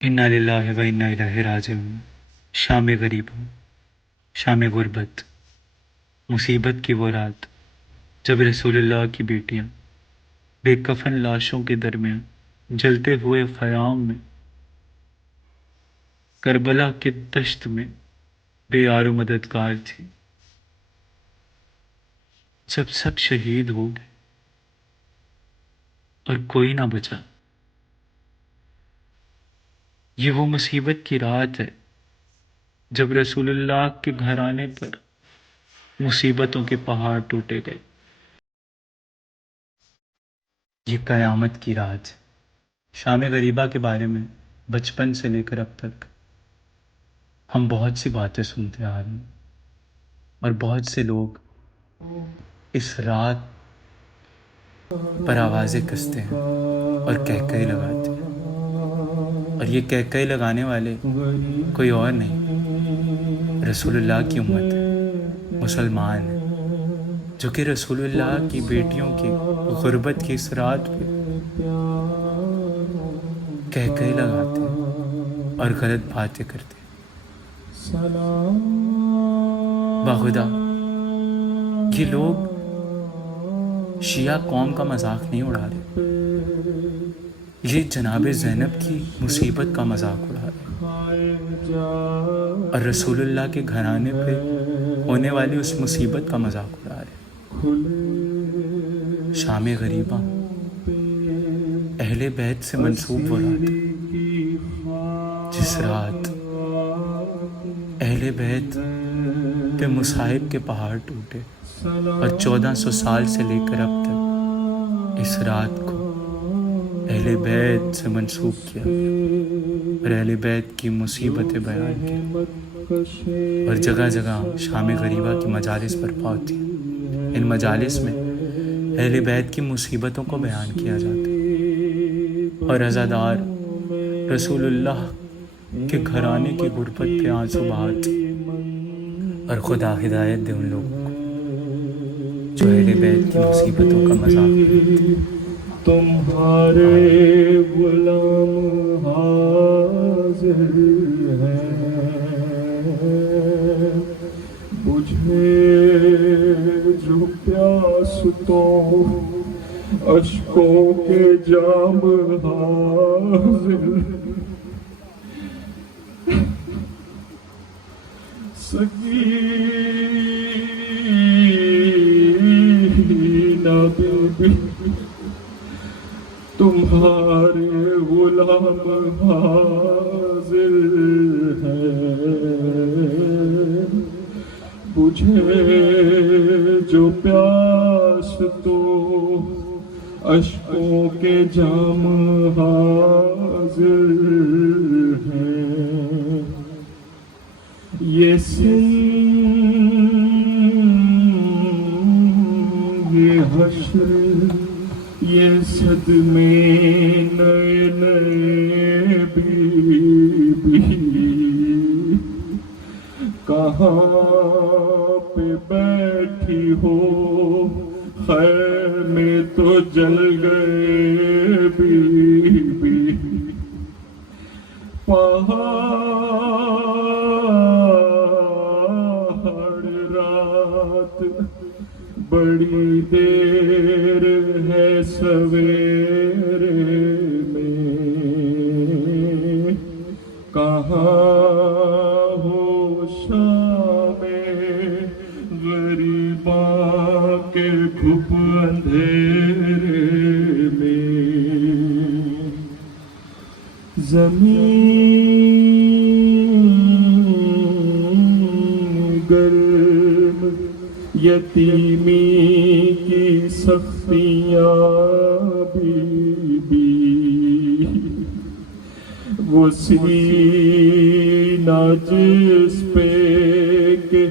انا للہ و انا الیہ راجعون۔ شام غریبوں، شام غربت، مصیبت کی وہ رات جب رسول اللہ کی بیٹیاں بے کفن لاشوں کے درمیان جلتے ہوئے خیام میں، کربلا کے دشت میں بے یار و مددگار تھی، جب سب شہید ہو گئے اور کوئی نہ بچا۔ یہ وہ مصیبت کی رات ہے جب رسول اللہ کے گھرانے پر مصیبتوں کے پہاڑ ٹوٹے گئے۔ یہ قیامت کی رات ہے۔ شام غریبہ کے بارے میں بچپن سے لے کر اب تک ہم بہت سی باتیں سنتے آ رہے ہیں، اور بہت سے لوگ اس رات پر آوازیں کستے ہیں اور کہکہے لگاتے ہیں، اور یہ کہکہے لگانے والے کوئی اور نہیں، رسول اللہ کی امت ہے، مسلمان ہیں، جو کہ رسول اللہ کی بیٹیوں کی غربت کی اس رات پہ کہکہے لگاتے ہیں اور غلط باتیں کرتے ہیں۔ باخدا یہ لوگ شیعہ قوم کا مذاق نہیں اڑا رہے، یہ جناب زینب کی مصیبت کا مذاق اڑا رہے، اور رسول اللہ کے گھرانے پہ ہونے والی اس مصیبت کا مذاق اڑا رہے۔ شام غریبہ اہل بیت سے منسوب وہ رات، جس رات اہل بیت پہ مصائب کے پہاڑ ٹوٹے، اور 1400 سال سے لے کر اب تک اس رات کو اہل بیت سے منسوب کیا گیا اور اہل بیت کی مصیبتیں بیان کی، اور جگہ جگہ شام غریبہ کی مجالس برپا ہوتی ہیں۔ ان مجالس میں اہل بیت کی مصیبتوں کو بیان کیا جاتا ہے، اور عزادار رسول اللہ کے گھرانے کی غربت پہ آنسو بہاتے، اور خدا ہدایت دے ان لوگوں کو جو اہل بیت کی مصیبتوں کا مذاق اڑاتے ہیں۔ تمہارے غلام حاضر ہیں، بجھے جو پیاس تو اشکوں کے جام حاضر، سکینہ بی بی تمہارے غلام حاضر ہیں، بجھے جو پیاس تو اشکوں کے جام حاضر ہیں، یہ یہ حشر یہ صدمے نئے نئے بی بی، کہاں پہ بیٹھی ہو خیمے تو جل گئے بی بی، پہاڑ رات بڑی دیر ہے سویرے میں، کہاں ہو شام غریباں کے گھپ اندھیرے میں، زمین گرم یتیمی کی سختیاں بی بی، وہ سینہ جس پہ کہ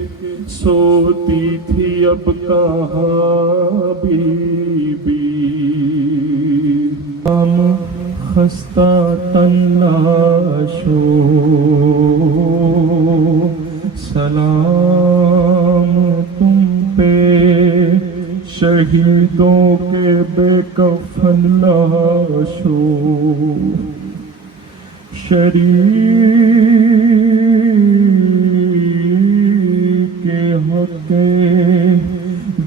سوتی تھی اب کہاں بی بی، ہم خستہ تناشو سلام تم پہ، شہیدوں کے بے کفن لاشو، شریک حق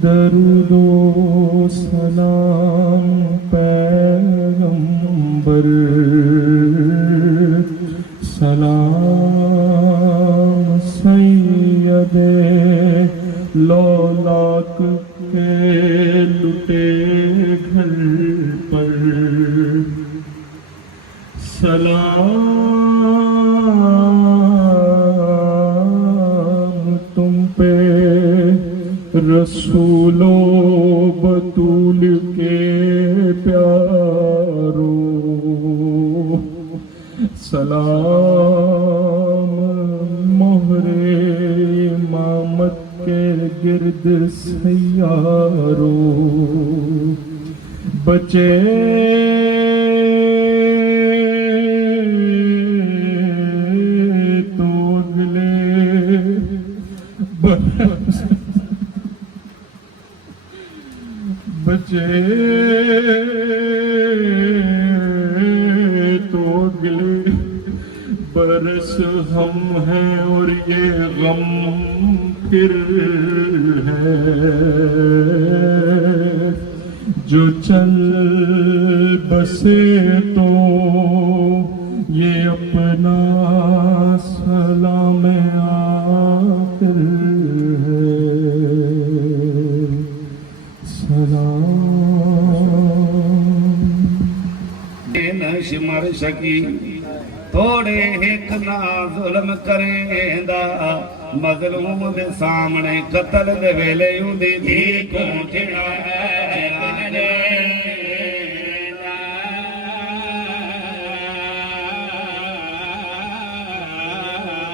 درود و سلام پیغمبر سلام سید لولاک کے لٹے گھر پر سلام تم پہ رسول و بطول کے پیارو سلام مہر امامت کے گرد سیارو بچے تو اگلے بچے تو اگلے برس ہم ہیں اور یہ غم پھر ہے جو چل بسے تو یہ اپنا سلام آخر ہے نہ شمر سکی توڑے ایک نہ ظلم کریندا مظلوم دے سامنے قتل دے ویلے اودی دھی کو جڑا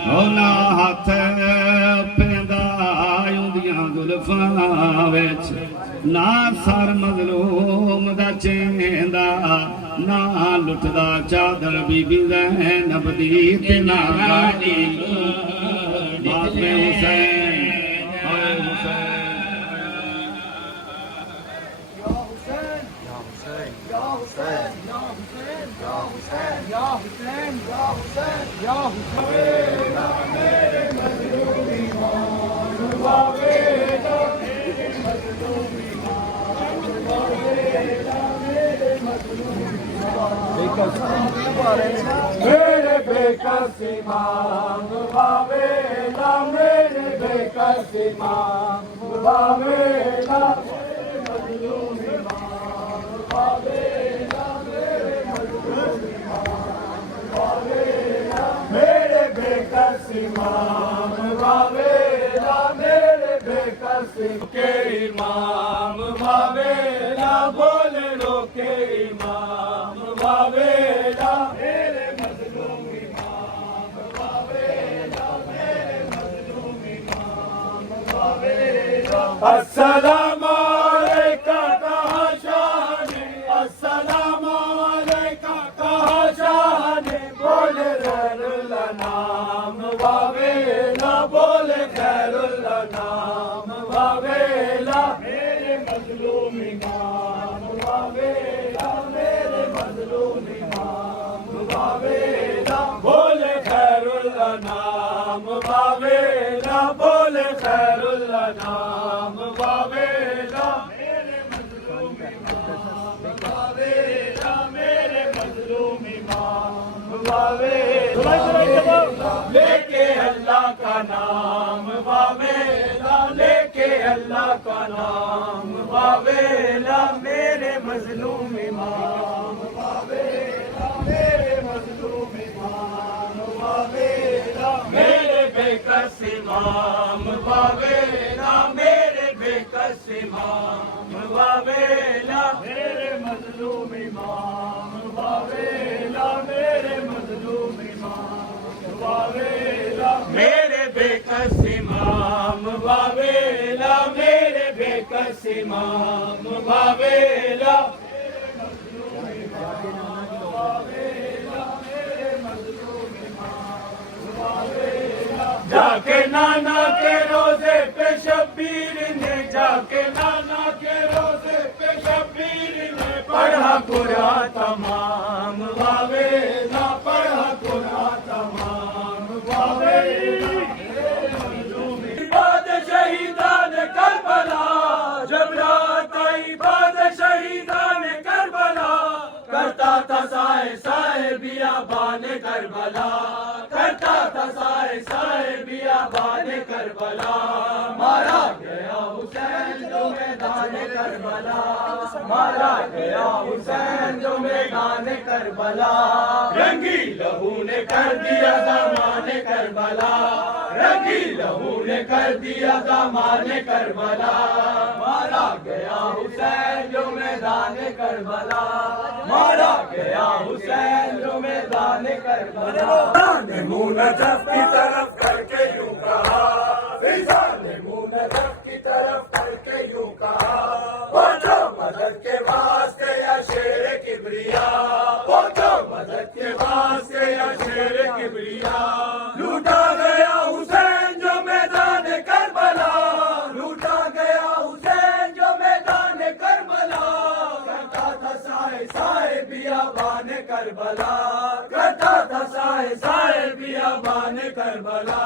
ہونا ہاتھ پیندا اودیاں زلفاں وچ نہ سر مظلوم دا چیندا نہ لٹدا چادر بی بی زینب دی تے نہ گاڑی بات میں حسین اے میرے بے کس امام باویلا میرے بے کس امام باویلا مظلوم امام باویلا میرے بے کس امام باویلا میرے بے کس کے امام باویلا بولے لو کے امام باویلا میرے مظلوم امام باویلا میرے مظلوم امام باویلا السلام علیکہ کہا شاہ نے السلام علیکہ کہا شاہ نے بولے خیر اللہ نام باویلا بولے خیر اللہ نام باویلا میرے مظلوم امام باویلا میرے مظلوم امام باویلا بولے خیر اللہ نام باویلا بولے خیر اللہ نام باویلا میرے مظلوم امام باویلا میرے مظلوم امام باویلا لے کے اللہ کا نام باویلا لے کے اللہ کا نام باویلا میرے مظلوم امام باویلا میرے مظلوم امام باویلا میرے بے کس امام باویلا میرے بے کس امام باویلا میرے مظلوم امام باویلا میرے مظلوم امام باویلا میرے بے کس امام باویلا میرے بے کس امام باویلا جا کے نانا کے روزے پہ شبیر نے جا کے نانا کے روزے پہ شبیر نے پڑھا قرآن تمام باویلا پڑھا قرآن بیابان کربلا کرتا تھا سائے سائے بیابان کربلا مارا گیا حسین جو میدان کربلا مارا گیا حسین جو میدان کربلا رنگی لہو نے کر دیا دامان کربلا رنگی لہو نے کر دیا دامان کربلا مارا گیا حسین جو میدان کربلا مارا گیا حسین جو میدان کربلا نے منہ نجف کی طرف کر کے یوں کہا فضا نے منہ نجف کی طرف کر کے یوں کہا پہنچو مدد کے واسطے یا شیر کبریا پہنچو مدد کے واسطے یا شیر کبریا لوٹا گیا حسین جو میدان کربلا لوٹا گیا حسین جو میدان کربلا کرتا تھا سائے سائے بیابان کربلا کرتا تھا سائے سائے بیابان کربلا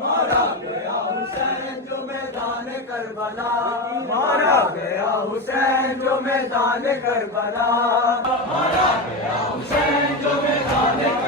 مارا گیا حسین جو میدان کربلا مارا گیا حسین جو میدان کربلا مارا گیا حسین جو میدان